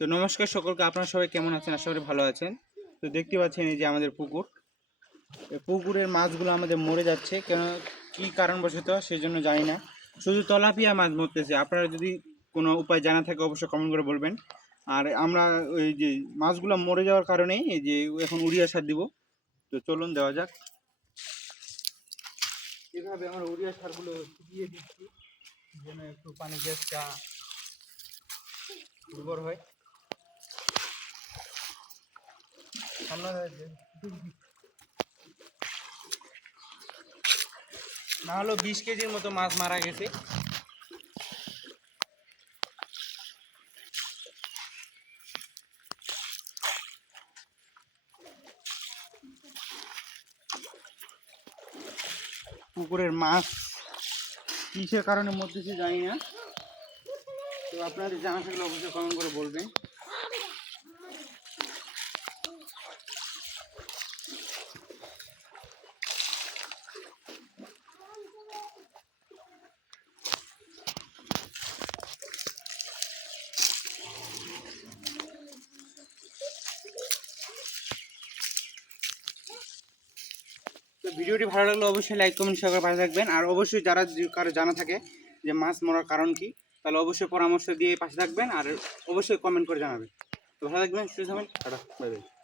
তো নমস্কার সকলকে, আপনারা সবাই কেমন আছেন? আশা করি ভালো আছেন। তো দেখতে পাচ্ছেন এই যে আমাদের পুকুর, এই পুকুরের মাছগুলো আমাদের মরে যাচ্ছে কেন, কী কারণবশত সেই জন্য জানি না। শুধু তেলাপিয়া মাছ মরতেছে। আপনারা যদি কোনো উপায় জানা থাকে অবশ্যই কমেন্ট করে বলবেন। আর আমরা ওই যে মাছগুলো মরে যাওয়ার কারণেই এই যে এখন উড়িয়া সার দিব। তো চলুন দেওয়া যাক। এভাবে আমরা উড়িয়া সারগুলো দিয়ে দিচ্ছি যেন একটু পানি গ্যাসটা উর্বর হয়। না হলেও 20 কেজির মতো মাছ মারা গেছে। পুকুরের মাছ কিসের কারণে মরতেছে জানি না। তো আপনাদের জানা থাকলে অবশ্যই কমেন্ট করে বলবেন। তো ভিডিওটি ভালো লাগলে অবশ্যই লাইক কমেন্ট শেয়ার করে পাশে থাকবেন। আর অবশ্যই যারা কারো জানা থাকে যে মাছ মরার কারণ কি, তাহলে অবশ্যই পরামর্শ দিয়ে পাশে থাকবেন আর অবশ্যই কমেন্ট করে জানাবেন। তো ভালো থাকবেন, সুস্থ থাকবেন, টাটা, বাই বাই।